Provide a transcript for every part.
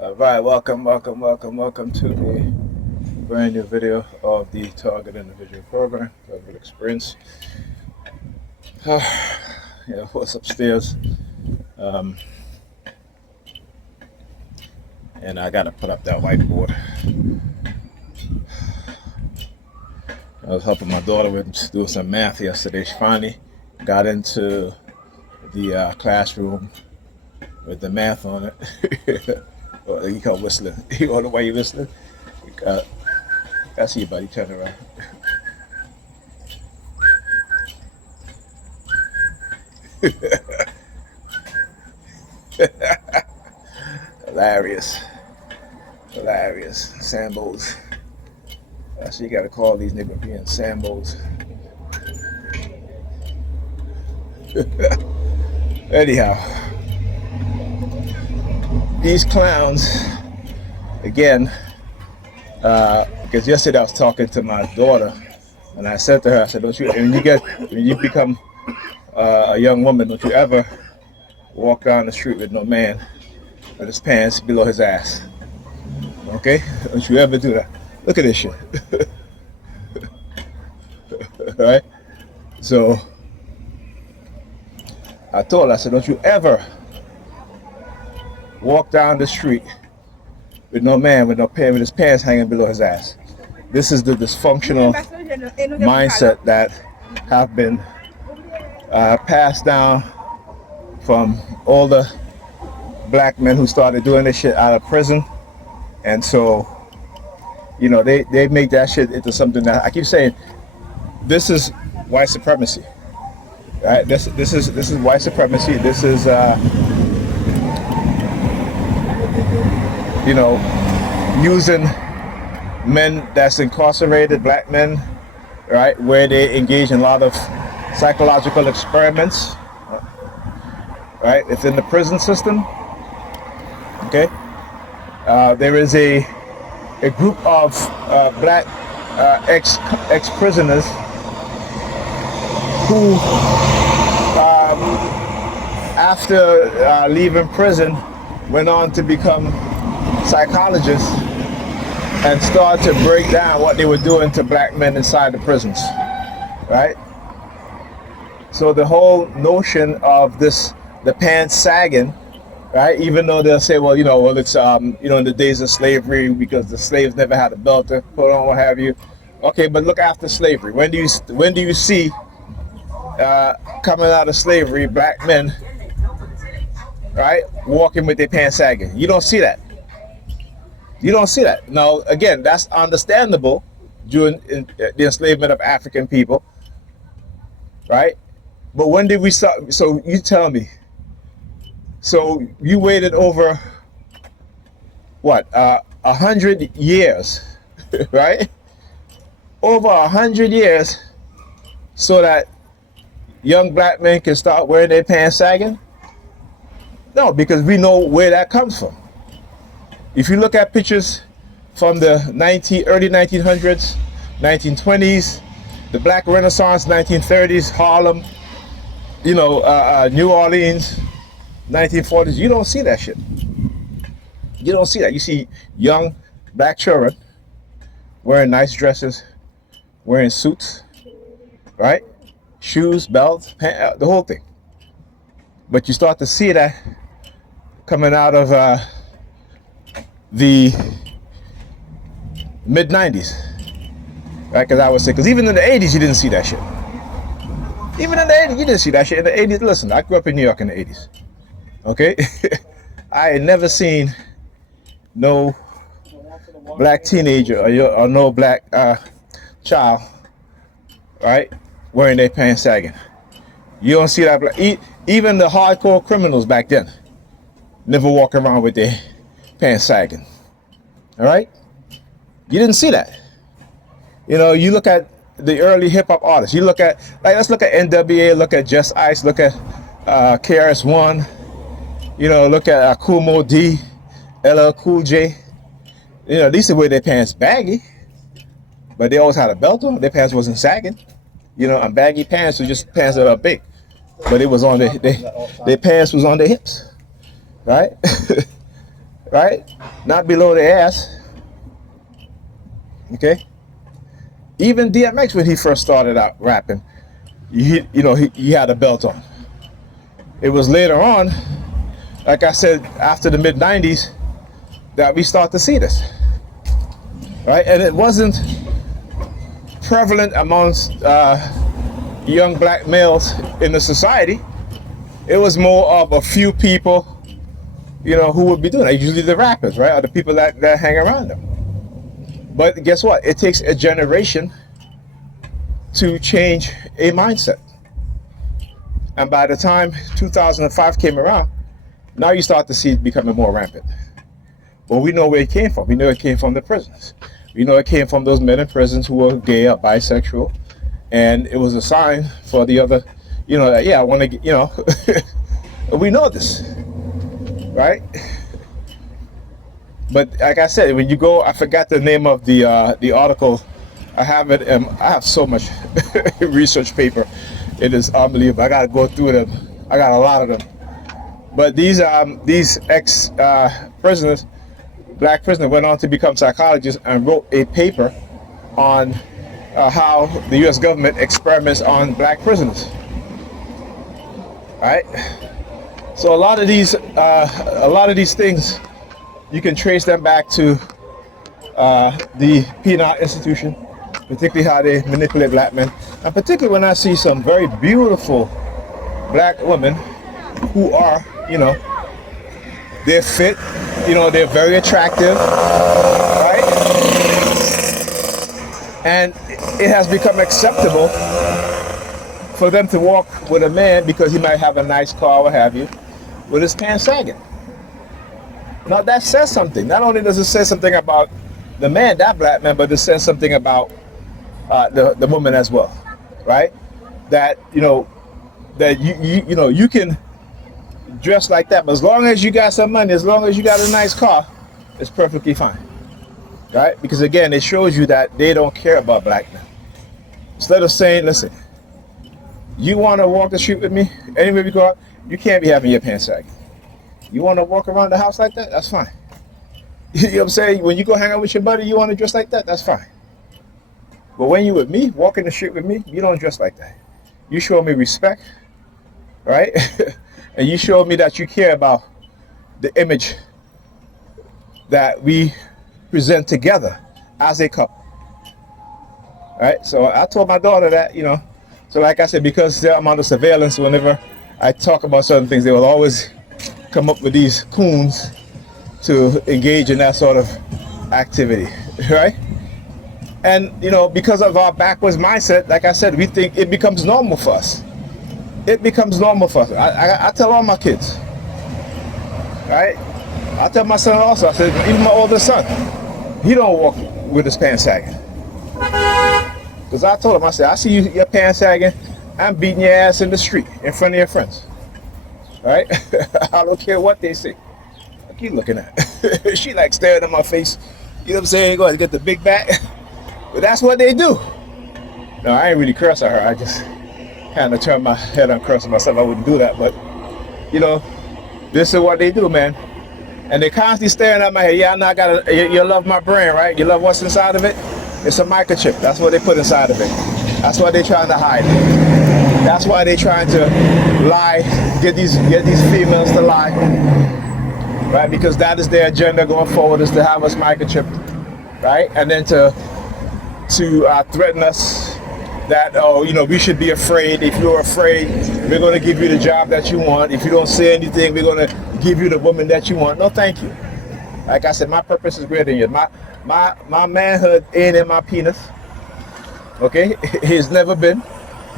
Alright, welcome to the brand new video of the Target Individual Program, Target Experience. What's upstairs? Um, and I gotta put up that whiteboard. I was helping my daughter with doing some math yesterday. She finally got into the classroom with the math on it. Well, you call whistling. You wonder why you whistling? I see you, buddy. Turn around. Hilarious. Sambos. So you gotta call these niggas being Sambos. Anyhow, these clowns, again, because yesterday I was talking to my daughter, and I said to her, I said, "Don't you, when you become a young woman, don't you ever walk down the street with no man with his pants below his ass? Okay? Don't you ever do that? Look at this shit." Right? So I told her, I said, "Don't you ever walk down the street with no man with his pants hanging below his ass." This is the dysfunctional mindset that have been passed down from all the black men who started doing this shit out of prison. And so, they make that shit into something that I keep saying, this is white supremacy. Right? This is white supremacy. This is using men that's incarcerated, black men, right, where they engage in a lot of psychological experiments, right? It's in the prison system. Okay, there is a group of black ex-prisoners who, after leaving prison, went on to become psychologists and start to break down what they were doing to black men inside the prisons, right? So the whole notion of the pants sagging, right? Even though they'll say, well, it's in the days of slavery because the slaves never had a belt to put on, what have you. Okay, but look after slavery. When do you see coming out of slavery black men, right, walking with their pants sagging? You don't see that. Now, again, that's understandable during the enslavement of African people, right? But when did we start? So you tell me. So you waited over, what, 100 years, right? Over 100 years so that young black men can start wearing their pants sagging? No, because we know where that comes from. If you look at pictures from the early 1900s, 1920s, the Black Renaissance, 1930s, Harlem, New Orleans, 1940s, you don't see that shit. You don't see that. You see young black children wearing nice dresses, wearing suits, right? Shoes, belts, pants, the whole thing. But you start to see that coming out of the mid 90s, right? Because even in the 80s you didn't see that shit. Even in the 80s you didn't see that shit. In the 80s, listen, I grew up in New York in the 80s. Okay, I had never seen no black teenager or no black child, right, wearing their pants sagging. You don't see that. Even the hardcore criminals back then never walk around with their pants sagging. All right, you didn't see that. You look at the early hip hop artists. You look at, let's look at NWA, look at Just Ice, look at KRS-One. Look at Akumo D, LL Cool J. These wear their pants baggy, but they always had a belt on. Their pants wasn't sagging. And baggy pants were just pants that are big, but it was on their pants was on their hips, right? right? Not below the ass. Okay. Even DMX, when he first started out rapping, he had a belt on. It was later on, like I said, after the mid '90s, that we start to see this, right? And it wasn't prevalent amongst young black males in the society. It was more of a few people, who would be doing it. Usually the rappers, right, or the people that hang around them. But guess what? It takes a generation to change a mindset. And by the time 2005 came around, now you start to see it becoming more rampant. But we know where it came from. We know it came from the prisons. We know it came from those men in prisons who were gay or bisexual. And it was a sign for the other, that, yeah, I want to get, we know this, right? But like I said, when you go, I forgot the name of the article. I have it. I have so much research paper. It is unbelievable. I got to go through them. I got a lot of them. But these ex prisoners, black prisoners, went on to become psychologists and wrote a paper on how the U.S. government experiments on black prisoners. All right. So a lot of these things, you can trace them back to the penal institution, particularly how they manipulate black men, and particularly when I see some very beautiful black women who are, they're fit, they're very attractive, right? And it has become acceptable for them to walk with a man because he might have a nice car, what have you, with his pants sagging. Now that says something. Not only does it say something about the man, that black man, but it says something about the woman as well, right? That that you can dress like that, but as long as you got some money, as long as you got a nice car, it's perfectly fine, right? Because again, it shows you that they don't care about black men. Instead of saying, listen, you want to walk the street with me, anywhere we go out, you can't be having your pants sagging. You want to walk around the house like that? That's fine. You know what I'm saying? When you go hang out with your buddy, you want to dress like that? That's fine. But when you with me, walking the street with me, you don't dress like that. You show me respect, right? And you show me that you care about the image that we present together as a couple. Right? So I told my daughter that, so like I said, because I'm under surveillance, whenever I talk about certain things, they will always come up with these coons to engage in that sort of activity, right? And because of our backwards mindset, like I said, we think it becomes normal for us. It becomes normal for us. I tell all my kids, right? I tell my son also. I said, even my oldest son, he don't walk with his pants sagging. Because I told him, I said, I see your pants sagging, I'm beating your ass in the street in front of your friends. Right? I don't care what they say. I keep looking at. She like staring at my face. You know what I'm saying? Go ahead and get the big back. But that's what they do. No, I ain't really curse at her. I just kind of turn my head and curse at myself. I wouldn't do that, but this is what they do, man. And they constantly staring at my head. Yeah, I know I got you love my brain, right? You love what's inside of it? It's a microchip. That's what they put inside of it. That's what they're trying to hide. That's why they're trying to lie, get these females to lie, right? Because that is their agenda going forward, is to have us microchipped, right? And then to threaten us that, we should be afraid. If you're afraid, we're going to give you the job that you want. If you don't say anything, we're going to give you the woman that you want. No, thank you. Like I said, my purpose is greater than yours. My manhood ain't in my penis. Okay? It's never been.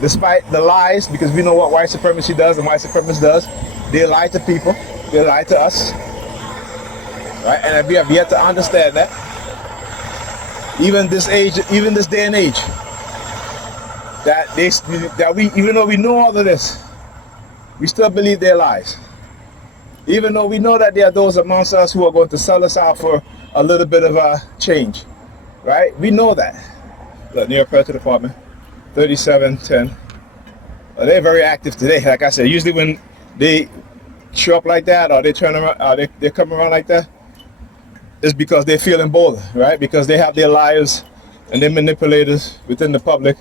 Despite the lies, because we know what white supremacy does and white supremacists does. They lie to people. They lie to us. Right? And we have yet to understand that. Even this day and age, that we, even though we know all of this, we still believe their lies. Even though we know that there are those amongst us who are going to sell us out for a little bit of a change, right? We know that. Look, New York Police Department, 3710. They're very active today. Like I said, usually when they show up like that, or they turn around, they come around like that, is because they feel emboldened, right? Because they have their liars and their manipulators within the public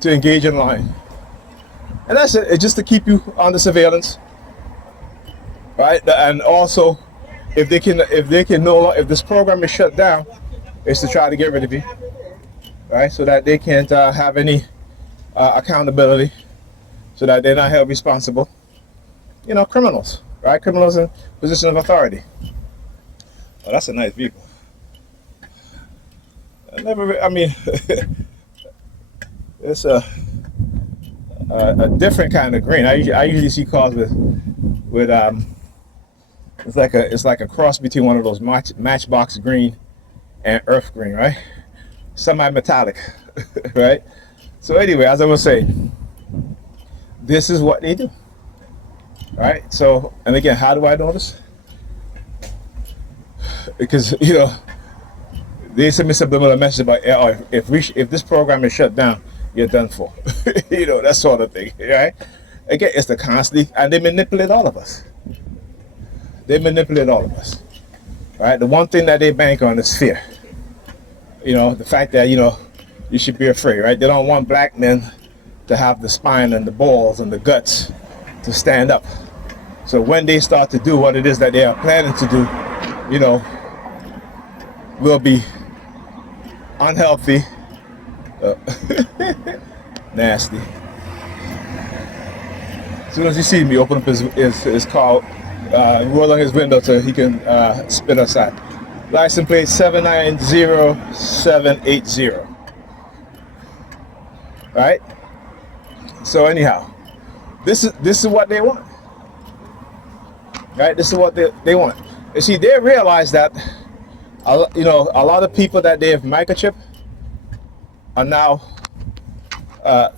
to engage in lying. And that's it. It's just to keep you under surveillance, right? And also, if if this program is shut down, it's to try to get rid of you, right? So that they can't have any accountability, so that they're not held responsible. You know, criminals, right? Criminals in position of authority. Oh, that's a nice vehicle. I mean, it's a different kind of green. I usually see cars with it's like a cross between one of those matchbox green and earth green, right? Semi-metallic, right? So anyway, as I was saying, this is what they do, right? So, and again, how do I know this? Because, you know, they send me subliminal message about, if this program is shut down, you're done for. You know, that sort of thing, right? Again, it's the constantly, and they manipulate all of us. They manipulate all of us, right? The one thing that they bank on is fear. You know, the fact that, you know, you should be afraid, right? They don't want black men to have the spine and the balls and the guts to stand up. So when they start to do what it is that they are planning to do, you know, will be unhealthy, nasty. As soon as he sees me, open up his car, roll on his window so he can spin outside. License plate 790780. Right? So anyhow, this is what they want. Right? This is what they want. You see, they realize that, you know, a lot of people that they have microchipped are now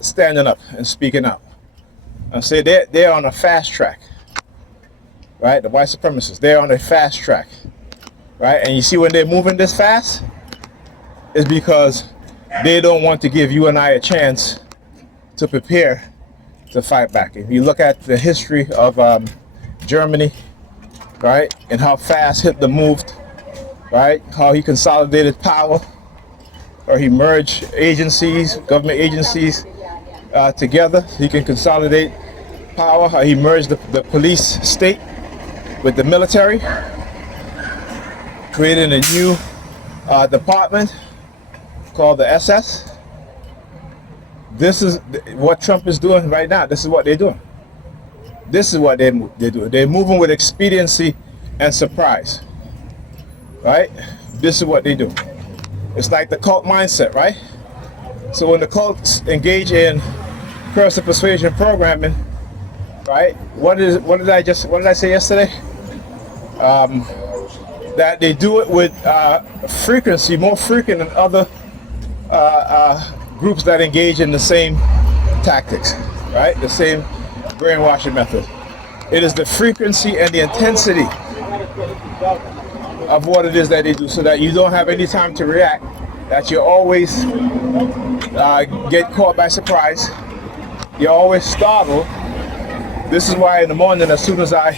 standing up and speaking out. And say they're on a fast track. Right? The white supremacists, they're on a fast track. Right? And you see when they're moving this fast, it's because they don't want to give you and I a chance to prepare to fight back. If you look at the history of Germany, right, and how fast Hitler moved, right, how he consolidated power, or he merged agencies, government agencies together, he can consolidate power, how he merged the police state with the military, creating a new department called the SS. This is what Trump is doing right now. This is what they're doing. This is what they're doing. They're moving with expediency and surprise, right? This is what they do. It's like the cult mindset, right? So when the cults engage in cursive persuasion programming, right? What did I say yesterday? That they do it with frequency, more frequent than other groups that engage in the same tactics, right? The same brainwashing method. It is the frequency and the intensity of what it is that they do, so that you don't have any time to react, that you always get caught by surprise, you're always startled. This is why in the morning, as soon as I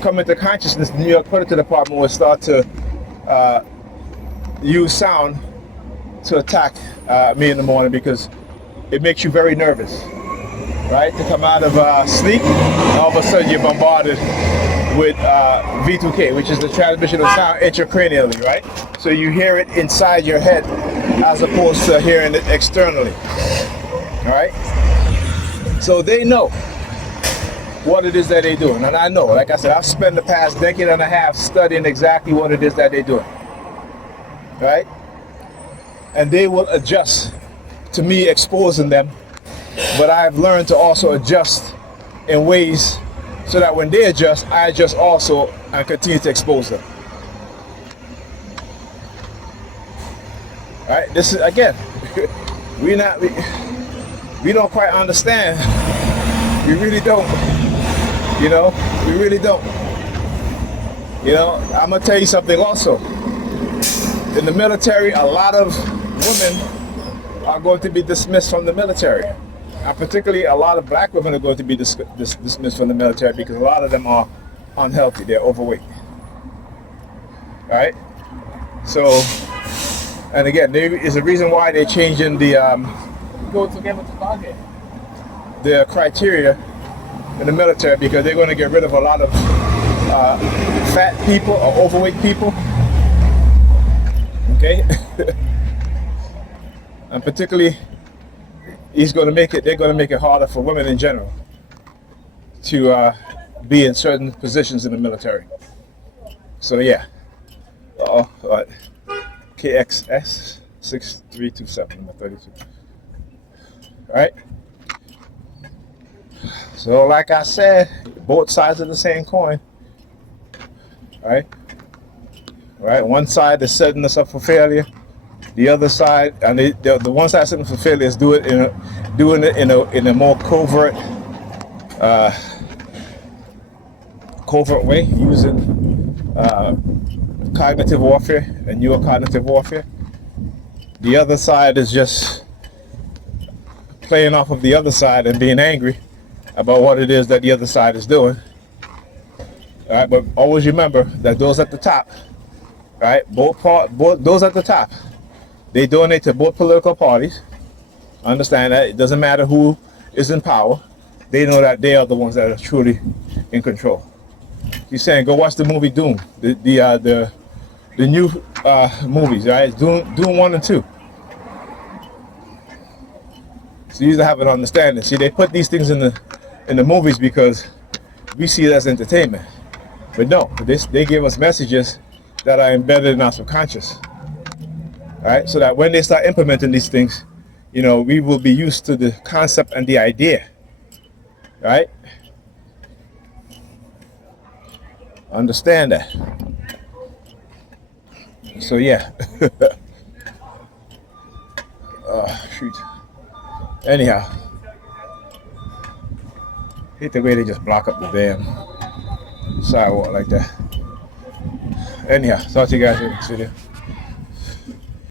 come into consciousness, the New York Predator Department will start to use sound to attack me in the morning, because it makes you very nervous, right? To come out of sleep, and all of a sudden you're bombarded with V2K, which is the transmission of sound intracranially, right? So you hear it inside your head as opposed to hearing it externally, all right? So they know what it is that they're doing, and I know, like I said, I've spent the past decade and a half studying exactly what it is that they're doing, right? And they will adjust to me exposing them, but I've learned to also adjust in ways so that when they adjust, I adjust also and continue to expose them. Right? This is, again, we don't quite understand. We really don't. You know, we really don't. You know, I'm gonna tell you something also. In the military, a lot of women are going to be dismissed from the military. And particularly a lot of black women are going to be dismissed from the military, because a lot of them are unhealthy, they're overweight. Right? So, and again, there is a reason why they're changing the criteria in the military, because they're going to get rid of a lot of fat people or overweight people. Okay, and particularly, they're going to make it harder for women in general to be in certain positions in the military. So yeah, KXS 6327 number 32. All right. So like I said, both sides of the same coin. All right. All right. One side is setting us up for failure. The other side, and the one side setting for failure is doing it in a more covert way, using cognitive warfare and neurocognitive warfare. The other side is just playing off of the other side and being angry about what it is that the other side is doing. All right, but always remember that those at the top, right, both those at the top, they donate to both political parties. Understand that it doesn't matter who is in power. They know that they are the ones that are truly in control. He's saying, go watch the movie Doom, the new movies, right? Doom 1 and 2. So you have an understanding. See, they put these things in the movies because we see it as entertainment. But no, they give us messages that are embedded in our subconscious. All right, so that when they start implementing these things, you know, we will be used to the concept and the idea. Right? Understand that. So yeah. Shoot. Anyhow, hate the way they just block up the damn sidewalk like that. Anyhow, talk to you guys in the next video.